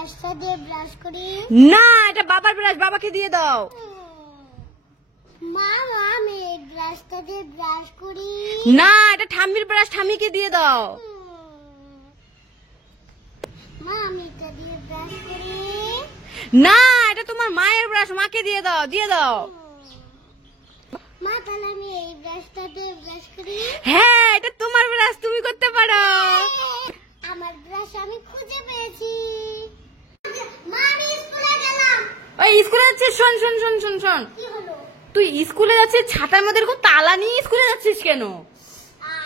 ব্রাশটা দিয়ে ব্রাশ করি। না, এটা বাবার ব্রাশ, বাবাকে দিয়ে দাও। মা আমি এই ব্রাশটা দিয়ে ব্রাশ করি। না, এটা ঠাম্মির ব্রাশ, ঠাম্মিকে দিয়ে দাও। মা আমি এটা দিয়ে ব্রাশ করি। না, এটা তোমার মায়ের ব্রাশ, মাকে দিয়ে দাও, দিয়ে দাও। মা তাহলে আমি এই ব্রাশটা দিয়ে ব্রাশ করি। হ্যাঁ, এটা তোমার ব্রাশ, তুমি করতে পারো। আমার ব্রাশ আমি খুঁজে পেয়েছি। মা আমি স্কুলে গেলাম। ওই স্কুলে যাচ্ছিস? শোন শোন শোন শোন শোন, কি হলো? তুই স্কুলে যাচ্ছিস, ছাতার মধ্যে এরকম তালা নিয়ে স্কুলে যাচ্ছিস কেন?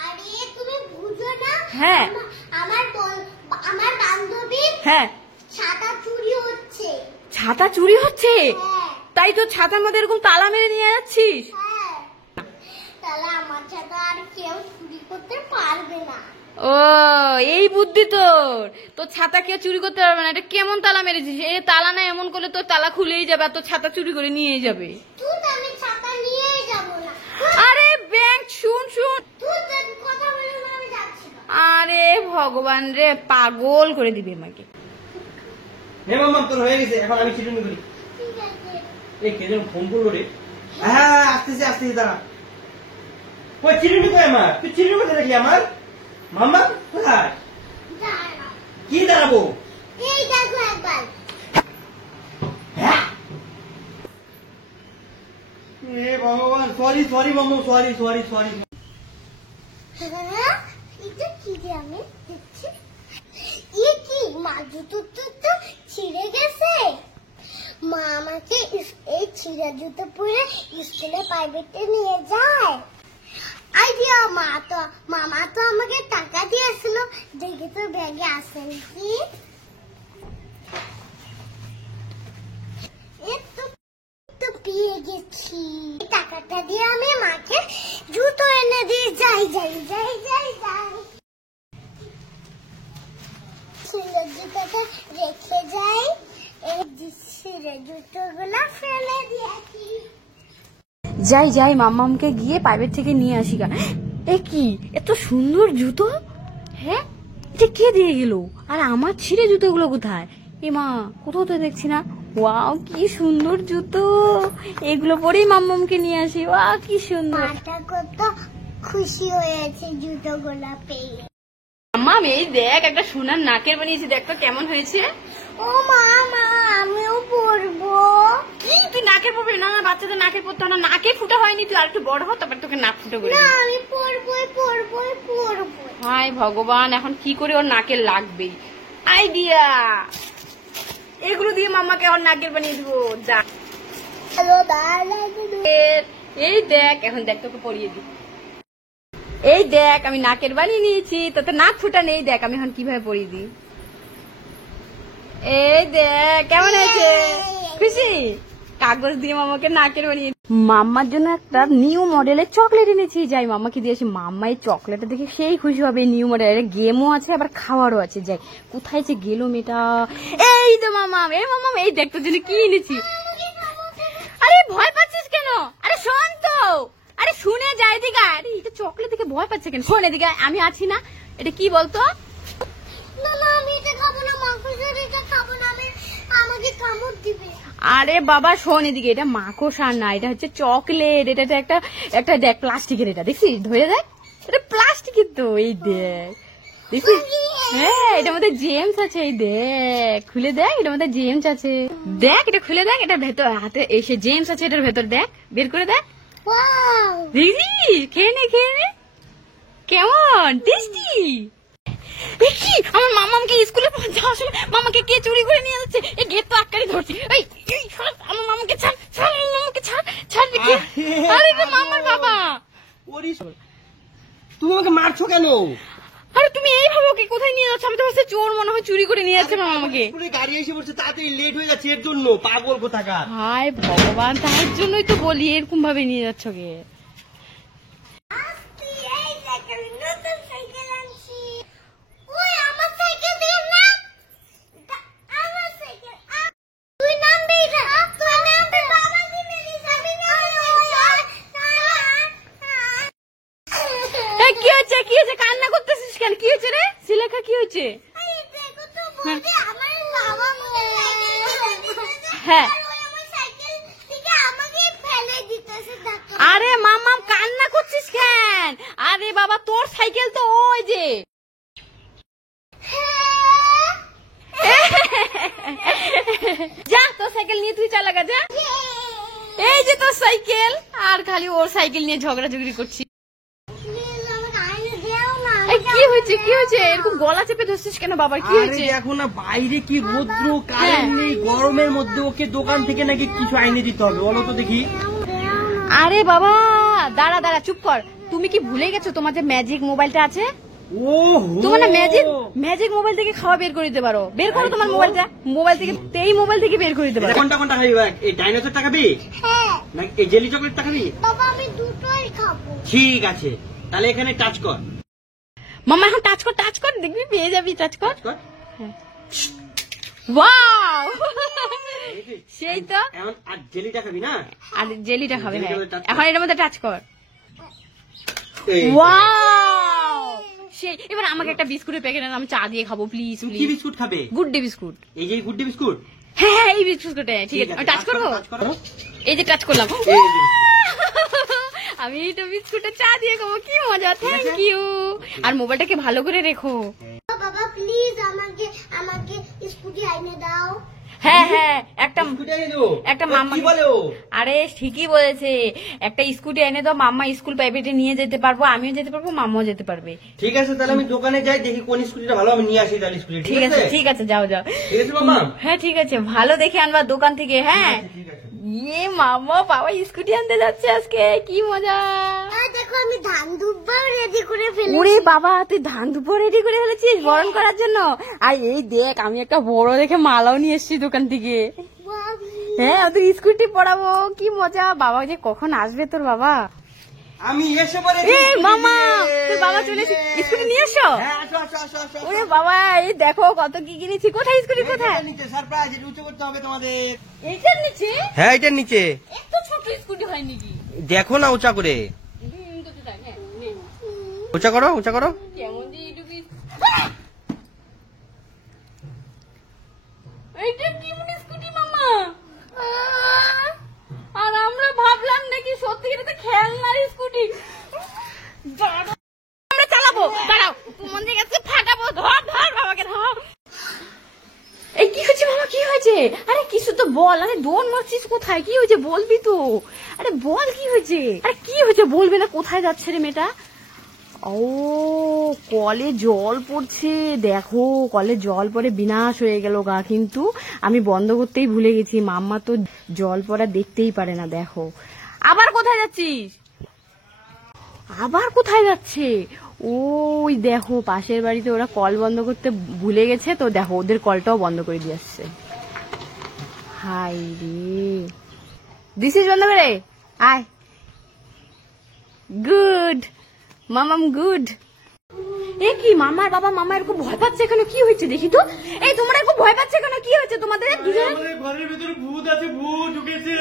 আরে তুমি বুঝো না? হ্যাঁ, আমার বান্ধবী হ্যাঁ, ছাতা চুরি হচ্ছে। ছাতা চুরি হচ্ছে? হ্যাঁ তাই তো ছাতার মধ্যে এরকম তালা মেরে নিয়ে যাচ্ছিস? হ্যাঁ, তাহলে আমার ছাতা আর কেউ চুরি করতে পারবে না। ও, এই বুদ্ধি তোর। তোর ছাতা কেউ চুরি করতে পারবে না। এটা কেমন তালা মেরেছিস? এই তালা না, এমন করলে তোর তালা খুলেই যাবে আর তোর ছাতা চুরি করে নিয়ে যাবে। তুই তো আমি ছাতা নিয়েই যাব না। আরে ব্যাংক, শুন শুন। তুই তো কথা বলে না, আমি যাচ্ছি না। আরে ভগবান রে, পাগল করে দিবে আমাকে। হে মাম্মা, তোর হয়ে গেছে, এখন আমি চিরুনি করি। ঠিক আছে। এই কে যেন ফোন করলো রে। হ্যাঁ, আসতেছি আসতেছি, দাঁড়া। ওই চিরুনি কই আমার? তুই চিরুনি কোথায় রাখলি আমার? মাম্মা কোথায়? দাঁড়া। কি দাঁড়াবো? এই দেখো একবার। হ্যাঁ, এ ভগবান, সরি সরি মাম্মু, সরি সরি সরি। হ্যাঁ, এটা কি রে আমি দেখছি? এ কি? মা জুতো তো ছিঁড়ে গেছে। মা আমাকে এই ছিঁড়া জুতো পরে স্কুলে প্রাইভেটে নিয়ে যায়। আইডিয়া, মামা তো আমাকে টাকা দিয়েছিল। দেখে তো ব্যাগে আছে নাকি। তো পেয়ে গেছি। টাকাটা দিয়ে আমি মাকে জুতো এনে দিয়ে যাই যাই যাই যাই যাই। ছিঁড়া জুতোটা রেখে যাই। এই ছিঁড়া জুতোগুলো ফেলে দিয়েছি। যাই যাই, মাম্মামকে গিয়ে প্রাইভেট থেকে নিয়ে আসি গা। এ কি এত সুন্দর জুতো? হ্যাঁ, এটা কে দিয়ে গেল? আর আমার ছিঁড়ে জুতোগুলো কোথায়? এ মা, কোথাও তো দেখছি না। ওয়াও, কি সুন্দর জুতো! এগুলো পরেই মাম্মামকে নিয়ে আসি। ওয়াও, কি সুন্দর! মাটা কত খুশি হয়েছে জুতোগুলো পেয়ে। মাম্মাম, এই দেখ, একটা সোনার নাকের বানিয়েছি, দেখ তো কেমন হয়েছে। ও মা, আমিও পরবো। কি তুই নাকের পরবি? না না, বাচ্চাদের নাকের পরতে হয় না, নাকে ফুটা হয়নি, তুই আর একটু বড় হ, তারপর তোকে নাক ফুটো করে না, দিই। আমি পরবই। হায় ভগবান, এখন কি করে ওর নাকে লাগবে? আইডিয়া, এগুলো দিয়ে মাম্মাকে ওর নাকের বানিয়ে দিব। যা, হ্যালো দাদা। এই দেখ, এখন দেখ তোকে পরিয়ে দিই। এই দেখ, আমি নাকের বানিয়ে নিয়েছি, তোতে নাক ফুটা নেই। দেখ আমি এখন কিভাবে পরিয়ে দিই। এই দেখ, কেমন হয়েছে? খুশি? কাগজ দিয়ে মামাকে নাকের বানিয়ে। মাম্মার জন্য একটা নিউ মডেলের চকলেট এনেছি, যাই মাম্মাকে দিয়েছি। মাম্মা এই চকলেটটা দেখে সেই খুশি হবে। নিউ মডেলের গেমও আছে, আবার খাওয়ারও আছে। যাই, কোথায় যে গেল মেয়েটা? এই তো মাম্মাম, এই মাম্মাম, এই দেখ তোর জন্য কি এনেছি। আরে ভয় পাচ্ছিস কেন? আরে শোন তো, আরে শুনে যাই দিকে। আরে এটা চকলেট দেখে ভয় পাচ্ছে কেন? শোন এদিকে, আমি আছি না। এটা কি বলতো? না আমি এটা খাবো না, মাংসের এটা খাবো না, আমাকে কামড় দিবে। আরে বাবা শোন এদিকে, এটা মাকড়সার না, এটা হচ্ছে চকলেট। এটা একটা দেখ, প্লাস্টিকের। এটা দেখছিস, ধরে দেখ, এটা প্লাস্টিকের তো। এই দেখ, দেখছিস? হ্যাঁ, এটার মধ্যে জেমস আছে। এই দেখ, খুলে দেখ, এটার মধ্যে জেমস আছে। দেখ, এটা খুলে দেখ, এটার ভেতর হাতে এসে জেমস আছে। এটার ভেতর দেখ, বের করে দেখ। ওয়াও, দেখছিস? খেয়ে নে, খেয়ে নে। কেমন টেস্টি? দেখি আমার মামাকে স্কুলে যাওয়ার সময় মামাকে কে চুরি করে নিয়ে যাচ্ছে। এই গেট তো আটকারি ধরছি। এই আমার মামাকে ছাড়, আমার মামাকে ছাড় দেখি। আরে এটা মামার বাবা। তুমি আমাকে মারছো কেন? আরে তুমি এইভাবে ওকে কোথায় নিয়ে যাচ্ছ? আমি তো ভাবছি চোর মনে হয় চুরি করে নিয়ে যাচ্ছে মামাকে। গাড়ি এসে পড়ছে, তাড়াতাড়ি লেট হয়ে যাচ্ছে, এর জন্য। পাগল কোথাকার। হায় ভগবান, তার জন্যই তো বলি এরকম ভাবে নিয়ে যাচ্ছ কে। এই দেখ আমি নতুন সাইকেল আনছি। ওই আমার সাইকেল দিয়ে না, আমার সাইকেল। তুই নামবি না, তুই নামবি। বাবা কিনে দিস, আমি কি হয়েছে? কি হয়েছে? কান্না করতেছিস কেন? কি হয়েছে রে? শিলেখা, কি হয়েছে? দেখো তো বলতে আমার বাবা হ্যাঁ আর ওই আমার সাইকেল থেকে আমাকে ফেলে দিতেছে ধাক্কা। আরে মাম্মাম কান্না করছিস কেন? আরে বাবা তোর সাইকেল তো ওই যে। যা তোর সাইকেল নিয়ে তুই চালাগা যা। এই যে তোর সাইকেল, আর খালি ওর সাইকেল নিয়ে ঝগড়াঝগড়ি করছিস। প্লিজ আমাকে আইনে দাও না। এই কি হয়েছে কি হয়েছে? এরকম গলা চেপে ধরছিস কেন বাবা? কি আরে হয়েছে? দেখো না বাইরে কি রৌদ্র, কারেন্ট নেই, গরমের মধ্যে ওকে দোকান থেকে নাকি কিছু আইনে দিতে হবে, বলো তো দেখি। আরে বাবা দাঁড়া দাঁড়া চুপ কর। তুমি কি ভুলে গেছো তোমার যে ম্যাজিক মোবাইলটা আছে? ওহো, তোমার না ম্যাজিক মোবাইল থেকে খাওয়া বের করে দিতে পারো। বের করো তোমার মোবাইলটা, মোবাইল থেকে এই মোবাইল থেকে বের করে দিতে পারো। কোনটা কোনটা খাবি? এই ডাইনোসরটা খাবি হ্যাঁ না এই জেলি চকলেটটা খাবি? বাবা আমি দুটোই খাবো। ঠিক আছে, তাহলে এখানে টাচ কর। মাম্মা এখন টাচ কর দেখবি পেয়ে যাবি। টাচ কর। কর। ওয়াও সেই তো। এখন আর জেলিটা খাবি না? আর জেলিটা খাবে। হ্যাঁ জেলিটা touch কর। এখন এর মধ্যে টাচ কর। এই, ওয়াও সেই। এবার আমাকে একটা বিস্কুটের প্যাকেট আন, আমি চা দিয়ে খাবো প্লিজ তুমি কি প্লিজ। বিস্কুট খাবে? Good day biscuit. এই যে গুড ডে বিস্কুট। হ্যাঁ হ্যাঁ এই বিস্কুটটা ঠিক আছে। আমি টাচ করবো। টাচ করো। এই যে টাচ করলাম। এই যে। আমি এইটা বিস্কুটে চা দিয়ে খাবো, কি মজা। Thank you. আর মোবাইলটাকে ভালো করে রেখো। বাবা প্লিজ আমাকে আমাকে স্কুটি আইনে দাও। হ্যাঁ হ্যাঁ একটা বিস্কুট এনে দেবো। একটা ও, মাম্মা কি বলে ও? আরে ঠিকই বলেছে, একটা স্কুটি এনে দাও, মাম্মা স্কুল প্রাইভেটে নিয়ে যেতে পারবো, আমিও যেতে পারবো, মাম্মাও যেতে পারবে। ঠিক আছে, তাহলে আমি দোকানে যাই, দেখি কোন স্কুটিটা ভালো, আমি নিয়ে আসি তাহলে স্কুটি। ঠিক আছে ঠিক আছে যাও যাও। ঠিক আছে মামা। হ্যাঁ ঠিক আছে, ভালো দেখে আনবা দোকান থেকে। হ্যাঁ ঠিক আছে। ইয়ে মাম্মা বাবা স্কুটি আনতে যাচ্ছে আজকে, কি মজা। আর দেখো আমি ধান দুব্বাও রেডি করে ফেলেছি। ওরে বাবা তুই ধান দুপো রেডি করে ফেলেছিস বরণ করার জন্য। আর এই দেখ আমি একটা বড় দেখে মালাও নিয়ে এসেছি দোকান থেকে। হ্যাঁ ওদের স্কুটি পড়াবো, কি মজা। বাবা যে কখন আসবে তোর বাবা? আমি এসে পরে এই মামা তোর বাবা চলে এসে স্কুটি নিয়ে এসো। হ্যাঁ, আসো আসো আসো আসো। ওরে বাবা এই দেখো কত কি কিনেছি। কোথায় স্কুটি কোথায়? নিচে সারপ্রাইজ, এটা উঁচু করতে হবে তোমাদের। এইটার নিচে? হ্যাঁ, এটার নিচে এত ছোট স্কুটি হয় নাকি? দেখো না, উঁচা করে। কোথায়? হ্যাঁ নে। উঁচা করো, উঁচা করো। কেমন দিয়ে এইটুকু এইটা কেমন স্কুটি মামা? আর আমরা ভাবলাম নাকি সত্যি এটা তো খেলনার স্কুটি। আমরা চালাবো, দাঁড়াও তোমাদের কাছে ফাটাবো। ধর ধর বাবাকে ধর। এই কি হয়েছে মামা কি হয়েছে? আরে কিছু তো বল। আরে দৌড় মারছিস কোথায়? কি হয়েছে বলবি তো। আরে বল কি হয়েছে? আরে কি হয়েছে বলবি না? কোথায় যাচ্ছে রে মেয়েটা? ও কলে জল পড়ছে, দেখো কলে জল পড়ে বিনাশ হয়ে গেল গা। কিন্তু আমি বন্ধ করতেই ভুলে গেছি, মাম্মা তো জল পড়া দেখতেই পারে না। দেখো আবার কোথায় যাচ্ছিস? আবার কোথায় যাচ্ছে? ওই দেখো পাশের বাড়িতে ওরা কল বন্ধ করতে ভুলে গেছে, তো দেখো ওদের কলটাও বন্ধ করে দিয়ে আসছে। হাই রে দিছিস বন্ধ করে? আয় গুড মামাম গুড। এ কি মামার বাবা মামা এরকম ভয় পাচ্ছে কেন? কি হয়েছে দেখি তো। এই তোমরা এরকম ভয় পাচ্ছে কেন? কি হয়েছে তোমাদের দুজনে? আমাদের ঘরের ভিতরে ভূত আছে, ভূত ঢুকেছে।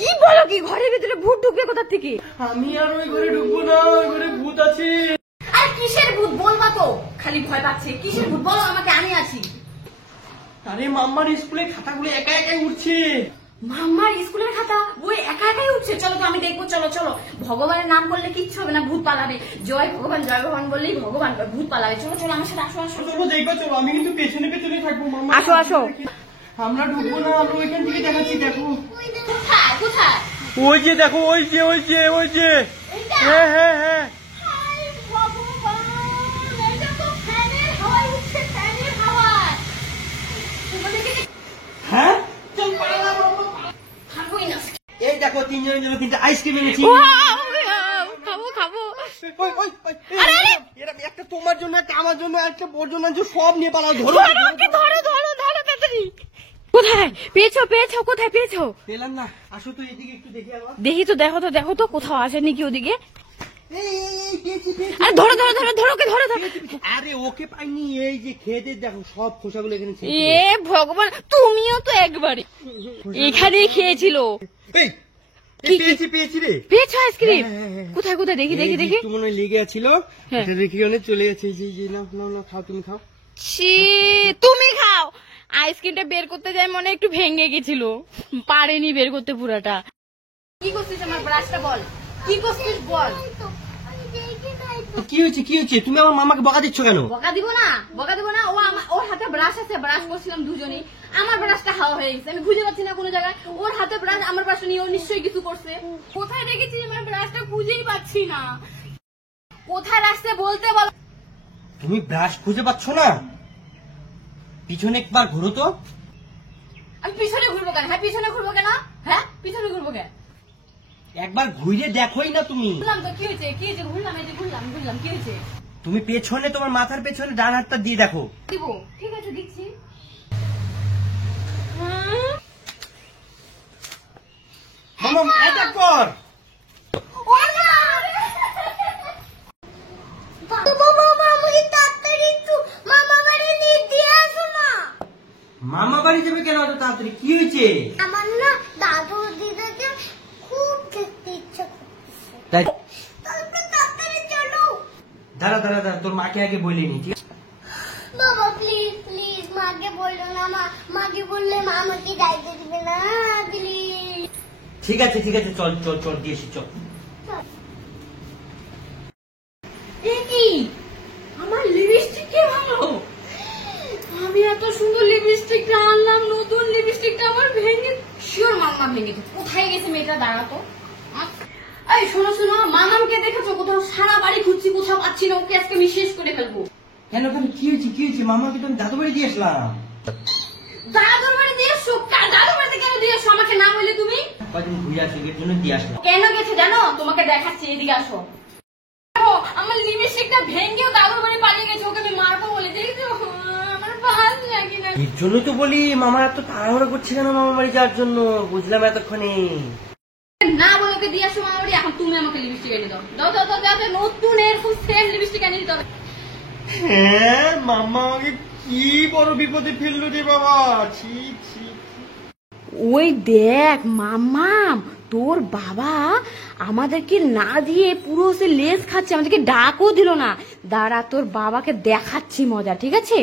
কি বলো কি? ঘরের ভিতরে ভূত ঢুকবে কোথা থেকে? আমি আর ওই ঘরে ঢুকবো না, ওই ঘরে ভূত আছে। আর কিসের ভূত বলবা তো? খালি ভয় পাচ্ছে। কিসের ভূত বলো আমাকে, আমি আছি। আরে মাম্মার স্কুলে খাতাগুলো একা একাই উঠছে। মাম্মার স্কুলের খাতা ওই একা একাই উঠছে? চলো তো আমি দেখবো, চলো চলো। ভগবানের নাম করলে কিচ্ছু হবে না, ভূত পালাবে। জয় ভগবান বললেই ভগবান ভূত পালাবে। চলো চলো আমার সাথে আসো আসো। চলো দেখবো, চলো। আমি কিন্তু পেছনে পেছনে থাকবো মাম্মা। আসো, আসো। আমরা ঢুকবো না, আমরা ওইখান থেকে দেখাচ্ছি। দেখো কোথায় কোথায়? ওই যে, দেখো ওই যে ওই যে ওই যে। এইটা? হ্যাঁ হ্যাঁ হ্যাঁ। হায় ভগবান, এটা তো ফ্যানের হাওয়ায় উঠছে, ফ্যানের হাওয়ায়। হ্যাঁ চল পালা মাম্মা। খাবোই না। এই দেখো তিনজনের জন্য তিনটা আইসক্রিম এনেছি। খাবো খাবো। ওই, ওই, ওই, আরে, আরে। এরা একটা তোমার জন্য, একটা আমার জন্য, একটা ওর জন্য, সব নিয়ে পালাও। ধরো ধরো ওকে, ধরো ধরো ধরো তাড়াতাড়ি। কোথায় পেয়েছো পেয়েছো? কোথায় পেয়েছো? পেলাম না। আসো তো এদিকে একটু দেখি আবার। দেখি তো, দেখো তো কোথাও আসেনি কি ওদিকে। এই, এই, এই, পেয়েছি, পেয়েছি। আরে ধরো ধরো ধরো ধরো ওকে, ধরো ধরো। আরে ওকে পাইনি, এই যে খেতে দেখো সব খোসাগুলো এখানে ছিল। এ ভগবান, তুমিও তো একবারে এখানেই খেয়েছিল। এই, কি, কি? পেয়েছি পেয়েছি রে। পেয়েছো আইসক্রিম? হ্যাঁ, হ্যাঁ, হ্যাঁ। কোথায় কোথায় দেখি দেখি এই যে দেখি। একটু মনে হয় লেগে আছিল, হ্যাঁ। এটা দেখি অনেক চলে যাচ্ছে। এই যে, এই যে, নাও নাও নাও, খাও, তুমি খাও। ছি, তুমি খাও। আইসক্রিমটা বের করতে যাই মনে একটু ভেঙে গেছিল, পারেনি বের করতে পুরাটা। কি করছিস আমার ব্রাশটা বল, কি করছিস বল। কি হয়েছে কি হয়েছে, তুমি আমার মামাকে বকা দিচ্ছ কেন? বকা দিব না, বকা দিব না। ওর হাতে ব্রাশ আছে, ব্রাশ করছিলাম দুজনেই, আমার ব্রাশটা হাওয়া হয়ে গেছে, আমি খুঁজে পাচ্ছি না কোনো জায়গায়। ওর হাতে ব্রাশ, আমার ব্রাশটা নিয়ে ও নিশ্চয়ই কিছু করছে। কোথায় রেখেছি আমার ব্রাশটা খুঁজেই পাচ্ছি না, কোথায় রাখছে বলতে বল। তুমি ব্রাশ খুঁজে পাচ্ছ না? পিছনে একবার ঘুরো তো। আমি পিছনে ঘুরবো কেন? হ্যাঁ পিছনে ঘুরবো কেন? হ্যাঁ পিছনে ঘুরবো কেন? একবার ঘুরে দেখোই না তুমি। ঘুরলাম তো, কি হয়েছে? কি হয়েছে? ঘুরলাম, এই যে ঘুরলাম, কি হয়েছে? তুমি পেছনে, তোমার মাথার পেছনে ডান হাতটা দিয়ে দেখো। দিব, ঠিক আছে দিচ্ছি। মামা এটা কর। মামা বাড়ি যাবে কেন এত তাড়াতাড়ি, কি হয়েছে? আমার না দাদু দিদাকে খুব দেখতে ইচ্ছা করতেছে। তাই তাড়াতাড়ি চলো। দাঁড়া দাঁড়া দাঁড়া, তোর মাকে আগে বলিনি, ঠিক আছে? বাবা প্লিজ প্লিজ মাকে বললো না, মাকে বললে মা আমাকে যাইতে দিবে না, প্লিজ। ঠিক আছে ঠিক আছে, চল চল চল দিয়েছি, চল। কি আমার লিপস্টিক কে ভালো? আমি এত সুন্দর লিপস্টিকটা আনলাম, নতুন লিপস্টিকটা আমার ভেঙে, শিওর মাম্মা ভেঙেছে। কোথায় গেছে মেয়েটা? দাঁড়াতো। এই শোনো শোনো, মামামকে দেখেছো কোথাও? সারা বাড়ি খুঁজছি, কোথাও পাচ্ছি না, ওকে আজকে আমি শেষ করে ফেলবো। কেন কেন, কি হয়েছে কি হয়েছে? মামাকে তো আমি দাদু বাড়ি দিয়ে আসলাম। দাদুর বাড়ি দিয়ে এসো? দাদুর বাড়িতে কেন দিয়ে এসো? আমাকে না বললে তুমি। কদিন ঘুরে আসি, এর জন্য দিয়ে আসলাম। কেন গেছে জানো? তোমাকে দেখাচ্ছি, এদিকে আসো। আমার লিপস্টিকটা ভেঙেও দাদুর বাড়ি পালিয়ে গেছে, ওকে আমি মারবো বলে। দেখছো আমার ভালো লাগে না। এর জন্যই তো বলি মামা এত তাড়াহুড়ো করছে কেন মামা বাড়ি যাওয়ার জন্য, বুঝলাম এতক্ষণে। না বলে ওকে দিয়ে আসো মামা বাড়ি, এখন তুমি আমাকে লিপস্টিক এনে দাও। দাও দাও দাও দাও, নতুন এরকম সেম লিপস্টিক এনে দিতে হবে। হ্যাঁ মামা আমাকে কি বড় বিপদে ফেললো রে বাবা, ছি ছি। ওই দেখ মাম্মাম, তোর বাবা আমাদেরকে না দিয়ে পুরো সে লেস খাচ্ছে, আমাদেরকে ডাকও দিল না। দাঁড়া তোর বাবাকে দেখাচ্ছি মজা, ঠিক আছে?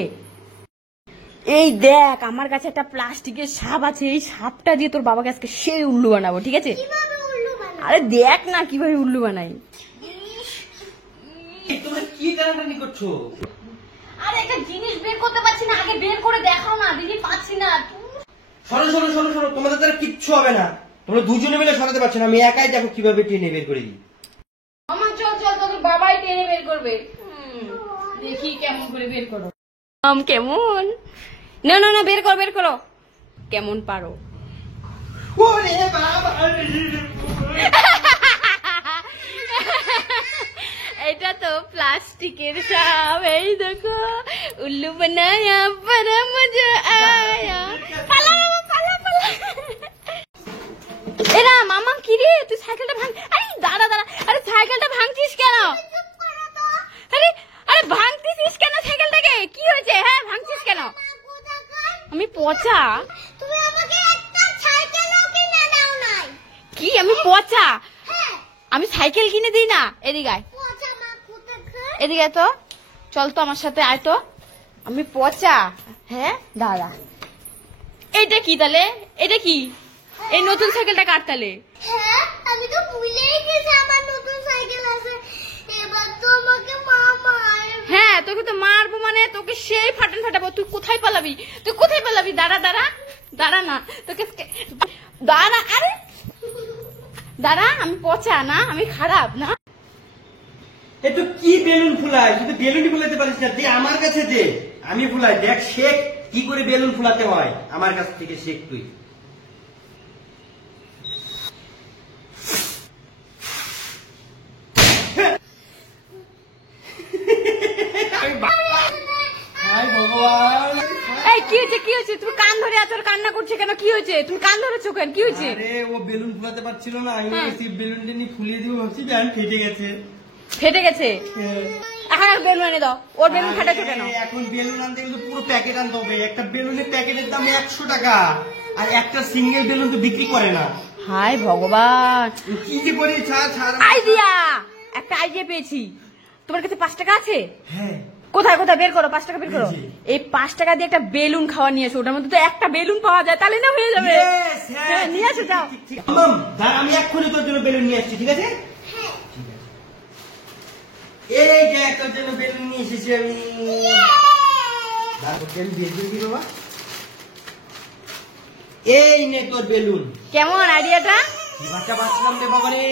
এই দেখ আমার কাছে একটা প্লাস্টিকের সাপ আছে, এই সাপটা দিয়ে তোর বাবাকে আজকে সেই উল্লু বানাবো, ঠিক আছে? কিভাবে উল্লু বানাবো? আরে দেখ না কিভাবে উল্লু বানাই। তোমরা কি টানাটানি করছো? আরে একটা জিনিস বের করতে পারছি না, আগে বের করে দেখাও না। দিদি পাচ্ছি না। সরো সরো সরো সরো, তোমাদের দ্বারা কিচ্ছু হবে না। তোমরা দুজনে মিলে সরাতে পারছো না, আমি একাই দেখো কিভাবে টেনে বের করে দিই। আমার চল চল, তোর বাবাই টেনে বের করবে। দেখি কেমন করে বের করো। কেমন? না না না, বের করো বের করো, কেমন পারো। ওরে বাবা, এটা তো প্লাস্টিকের সাপ, এই দেখো উল্লু বানায়া বড় মজা আয়া। পালাও পালা পালা। এরা মামা কি রে, তুই সাইকেলটা ভাঙ। আরে দাঁড়া দাঁড়া, আরে সাইকেলটা ভাঙছিস কেন? আরে আরে ভাঙছিস কেন সাইকেলটাকে? কি হয়েছে? হ্যাঁ ভাঙছিস কেন? আমি পচা? তুমি আমাকে একটা সাইকেলও কিনে দাও নাই। কি আমি পচা? হ্যাঁ আমি সাইকেল কিনে দিই না। এদিকে আয়, পচা মা কোথাকার? এদিকে তো চল তো আমার সাথে আয় তো। আমি পচা? হ্যাঁ দাঁড়া, এটা কি তাহলে? এটা কি? এই নতুন সাইকেলটা কার তাহলে? হ্যাঁ আমি তো ভুলেই গেছি আমার নতুন সাইকেল আছে। এবার তো আমাকে মা মারবে। হ্যাঁ তোকে তো মারবো, মানে তোকে সেই ফাটান ফাটাবো। তুই কোথায় পালাবি? তুই কোথায় পালাবি? দাঁড়া দাঁড়া দাঁড়া না, তোকে দাঁড়া। আরে দাঁড়া, আমি পচা না, আমি খারাপ না। এ তো কি বেলুন ফুলাই, তুই তো বেলুনই ফুলাতে পারিস না, দে আমার কাছে দে, আমি ফুলাই। দেখ শেখ কি করে বেলুন ফুলাতে হয়, আমার কাছ থেকে শেখ তুই। ভগবান, এই কি হয়েছে? কি হয়েছে? তুমি কান ধরে এত কান্না করছে কেন? কি হয়েছে? তুমি কান ধরেছো কেন? কি হয়েছে? আরে ও বেলুন ফুলাতে পারছিল না, আমি বেলুনটা নিয়ে ফুলিয়ে দিব ভাবছি, ব্যান ফেটে গেছে। ফেটে গেছে? এখন আর বেলুন এনে দাও। ওর বেলুন ফাটাচ্ছো কেন? এখন বেলুন আনতে গেলে পুরো প্যাকেট আনতে হবে। একটা বেলুনের প্যাকেটের দাম 100 টাকা, আর একটা সিঙ্গেল বেলুন তো বিক্রি করে না। হায় ভগবান, কি যে করি, ছাড় ছাড়। আইডিয়া, একটা আইডিয়া পেয়েছি। তোমার কাছে 5 টাকা আছে? হ্যাঁ কোথায় কোথায় বের করো, 5 টাকা বের করো। জি। এই 5 টাকা দিয়ে একটা বেলুন খাওয়া নিয়ে এসো, ওটার মধ্যে তো একটা বেলুন পাওয়া যায়, তাহলে না হয়ে যাবে। Yes, হ্যাঁ, নিয়ে আসো, যাও। ঠিক। মাম, দাঁড়া, আমি এক্ষুনি তোর জন্য বেলুন নিয়ে আসছি, ঠিক আছে? হ্যাঁ। ঠিক আছে। এই যে তোর জন্য বেলুন নিয়ে এসেছি আমি। তারপর বেলুন দিয়ে দিবি বাবা। এই নে তোর বেলুন। কেমন আইডিয়াটা? কি বাচ্চা বাঁচলাম রে বাবা রে।